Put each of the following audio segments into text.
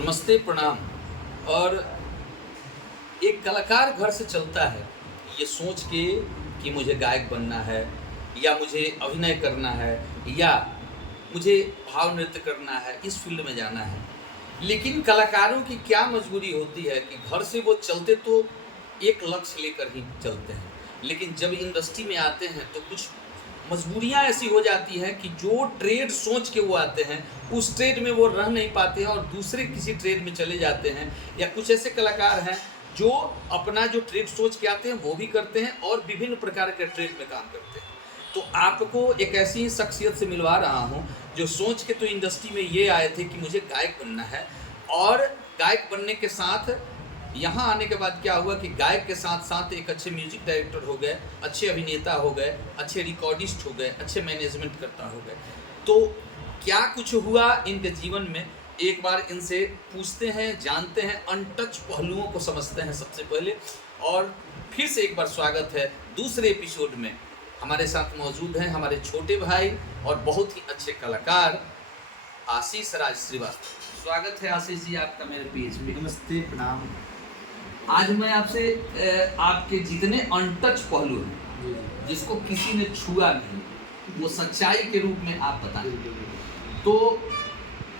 नमस्ते, प्रणाम। और एक कलाकार घर से चलता है ये सोच के कि मुझे गायक बनना है या मुझे अभिनय करना है या मुझे भाव नृत्य करना है, इस फील्ड में जाना है। लेकिन कलाकारों की क्या मजबूरी होती है कि घर से वो चलते तो एक लक्ष्य लेकर ही चलते हैं, लेकिन जब इंडस्ट्री में आते हैं तो कुछ मजबूरियां ऐसी हो जाती हैं कि जो ट्रेड सोच के वो आते हैं उस ट्रेड में वो रह नहीं पाते हैं और दूसरे किसी ट्रेड में चले जाते हैं। या कुछ ऐसे कलाकार हैं जो अपना जो ट्रेड सोच के आते हैं वो भी करते हैं और विभिन्न प्रकार के ट्रेड में काम करते हैं। तो आपको एक ऐसी ही शख्सियत से मिलवा रहा हूँ जो सोच के तो इंडस्ट्री में ये आए थे कि मुझे गायक बनना है, और गायक बनने के साथ यहाँ आने के बाद क्या हुआ कि गायक के साथ साथ एक अच्छे म्यूजिक डायरेक्टर हो गए, अच्छे अभिनेता हो गए, अच्छे रिकॉर्डिस्ट हो गए, अच्छे मैनेजमेंट करता हो गए। तो क्या कुछ हुआ इनके जीवन में, एक बार इनसे पूछते हैं, जानते हैं, अनटच पहलुओं को समझते हैं सबसे पहले। और फिर से एक बार स्वागत है दूसरे एपिसोड में। हमारे साथ मौजूद हैं हमारे छोटे भाई और बहुत ही अच्छे कलाकार आशीष राज श्रीवास्तव। स्वागत है आशीष जी आपका मेरे पेज पे। नमस्ते, प्रणाम। आज मैं आपसे आपके जितने अनटच पहलू हैं जिसको किसी ने छुआ नहीं, वो सच्चाई के रूप में आप बताएं। तो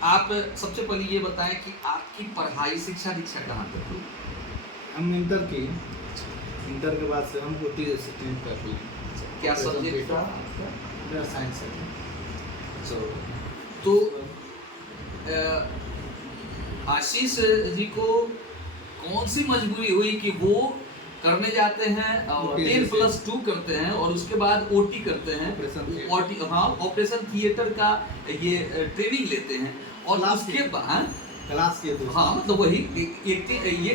आप सबसे पहले ये बताएं कि आपकी पढ़ाई शिक्षा दीक्षा कहाँ तक हुई? हम इंटर के बाद से हम OT असिस्टेंट कर रहे हैं। क्या सब्जेक्ट था? मेरा साइंस है। तो आशीष जी को कौन सी मजबूरी हुई कि वो करने जाते हैं और 10+2 करते हैं और उसके बाद OT करते हैं, ऑपरेशन थिएटर का ये ट्रेनिंग लेते हैं और उसके बाद क्लास के मतलब वही ये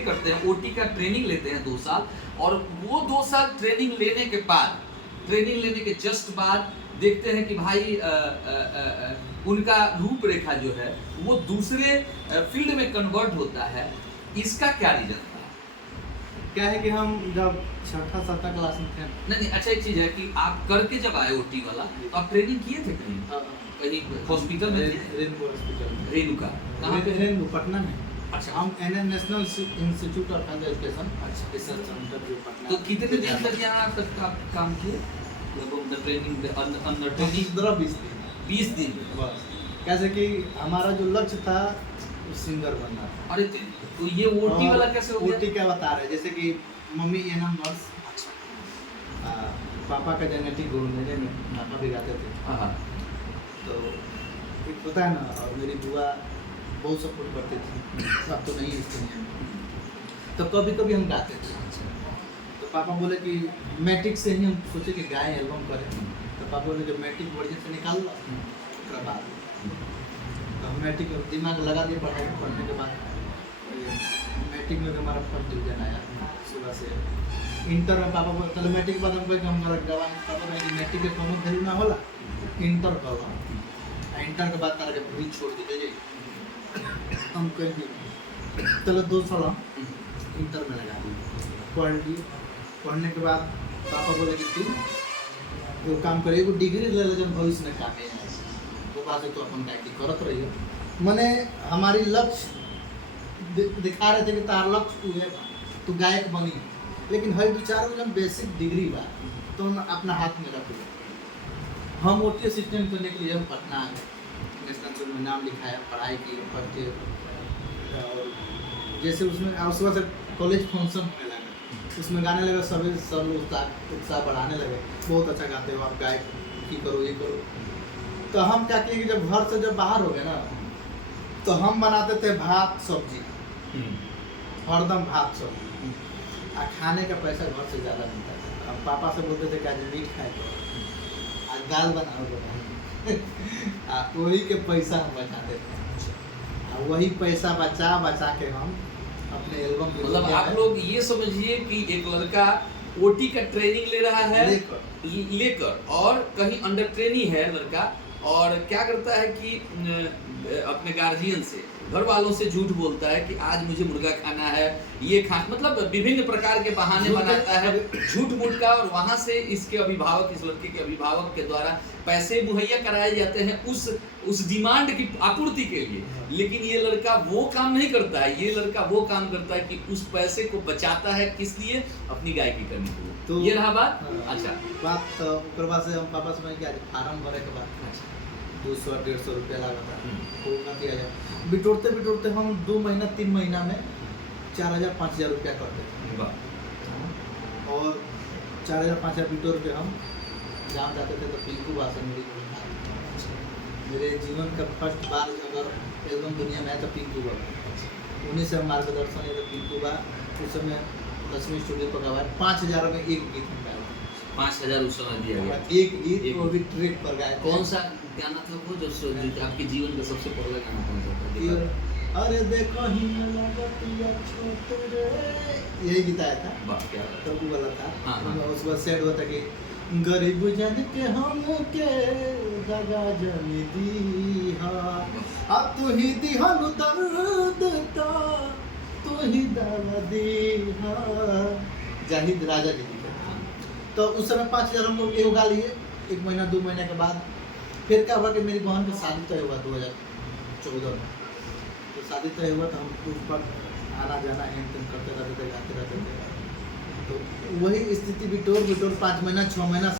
करते हैं, OT का ट्रेनिंग लेते हैं 2 साल। और वो 2 साल ट्रेनिंग लेने के जस्ट बाद देखते हैं कि भाई उनका रूपरेखा जो है वो दूसरे फील्ड में कन्वर्ट होता है। इसका क्या रीजन था? क्या है कि हम जब 6th-7th क्लास में थे। नहीं, अच्छा एक चीज है कि आप करके जब आए OT वाला तो आप ट्रेनिंग किए थे कहीं हॉस्पिटल में? रेणुका हॉस्पिटल में। रेणुका कहाँ पे? रेणुका पटना में। अच्छा। हम national institute of health education research centre जो पटना। तो कितने दिन तक यहाँ तक आप काम किए? मतलब ट्रेनिंग अंदर ट्रेनिंग 20 दिन बस। कैसे कि हमारा जो लक्ष्य था सिंगर बनना था। अरे तो ये OT वाला कैसे हो गया? OT क्या बता रहे, जैसे कि मम्मी एनएम नर्स, पापा का जेनेटिक गुण मेरे में, पापा भी गाते थे। हाँ। तो एक होता है ना, और मेरी बुआ बहुत सपोर्ट करती थी। अब तो नहीं इसके लिए, तो कभी कभी हम गाते थे। तो पापा बोले कि मैट्रिक से ही हम सोचे कि गाएं, एल्बम करें। तो पापा बोले कि मैट्रिक बढ़िया से निकाल लो, उसके बाद तो हम मैट्रिक दिमाग लगा दिए पढ़ाई पढ़ने के बाद। मैट्रिक में हमारा फर्स्ट डिवीजन आया सुबह से। इंटर में पापा बोले चलो मैट्रिक के बाद हम हमारा गवान पापा बोले कि मैट्रिक के प्रमुख वैल्यू ना होला, इंटर कर लो। इंटर के बाद तारा के पूरी छोड़ दीजिए। हम कर दिए, चलो 2 साल इंटर में लगा दिए, पढ़ लिए। पढ़ने के बाद पापा बोले कि तू वो काम करिए, वो डिग्री ले ले जब भविष्य में काम है, वो बात है तो अपन गायकी करत रहिए। मैंने हमारी लक्ष्य दिखा रहे थे कि तार लक्ष्य तू है, तू गायक बनी। लेकिन हर विचार में जब बेसिक डिग्री बा तो हम अपना हाथ में रख लिया। हम OT असिस्टेंट करने के लिए हम पटना आ गए, नेशनल स्कूल में नाम लिखाया, पढ़ाई की, पढ़ते। और जैसे उसमें और सुबह से कॉलेज फंक्शन होने लगा, उसमें गाने लगे, सब लोग उत्साह बढ़ाने लगे, बहुत अच्छा गाते हो आप, गायक की करो, ये करो। तो हम क्या किए कि जब घर से जब बाहर हो गए ना, तो हम बनाते थे भात सब्जी, हरदम भात सब्जी। और खाने का पैसा घर से ज़्यादा मिलता था। हम पापा से बोलते थे कि आज मीट खाए तो आज दाल बनाओ वही के पैसा हम बचाते थे, और वही पैसा बचा के हम अपने एल्बम। मतलब आप लोग ये समझिए कि एक लड़का OT का ट्रेनिंग ले रहा है लेकर और कहीं अंडर ट्रेनिंग है लड़का, और क्या करता है कि अपने गार्जियन से घर वालों से झूठ बोलता है कि आज मुझे मुर्गा खाना है, ये खा, मतलब विभिन्न प्रकार के बहाने बनाता है झूठ मूठ का, और वहाँ से इसके अभिभावक, इस लड़के के अभिभावक के द्वारा पैसे मुहैया कराए जाते हैं उस डिमांड की आपूर्ति के लिए। लेकिन ये लड़का वो काम नहीं करता है, ये लड़का वो काम करता है कि उस पैसे को बचाता है, किस लिए? अपनी गायकी करने के लिए। तो ये रहा बात। हाँ, अच्छा, बात तो ओकर बाद से हम पापा से मैं क्या फार्म भरे के बाद अच्छा 200-150 रुपया लगा था, वो ना दिया जाए। बिटोरते बिटोरते हम 2 महीना 3 महीना में 4000-5000 रुपया करते थे। वाह। और 4000-5000 बिटोर के हम जहाँ जाते थे तो पिंकू बा से मेरे जीवन का फर्स्ट बार अगर एल्बम दुनिया में आया तो पिंकू बा, उन्हीं से मार्गदर्शन है। तो पिंकू बा उस समय लक्ष्मी स्टूडियो पर गवाए 5000 में एक गीत में गाया, 5000 उस समय दिया गया। एक गीत वो भी ट्रैक पर गाया। कौन सा गाना था वो जो आपके जीवन का सबसे पहला गाना कौन सा था? अरे देखो ही लगत या छोटे रे, यही गीत आया था। वाह, क्या तो वो वाला था। हाँ, हाँ। उसके बाद सेट होता कि गरीब जन के हम के दगा जन दी हा, अब तू ही दिहन दर्द ता तू ही दवा दी हा, जाहिद राजा जी की। तो उस समय 5000 हम लोग एगो गा लिए। 1 महीना 2 महीने के बाद फिर क्या हुआ कि मेरी बहन का शादी तय हुआ 2014 में। तो शादी तय हुआ तो हम उस पर आना जाना हेन तेन करते रहते थे, गाते रहते थे। तो वही स्थिति बिटोर 5 महीना 6 महीना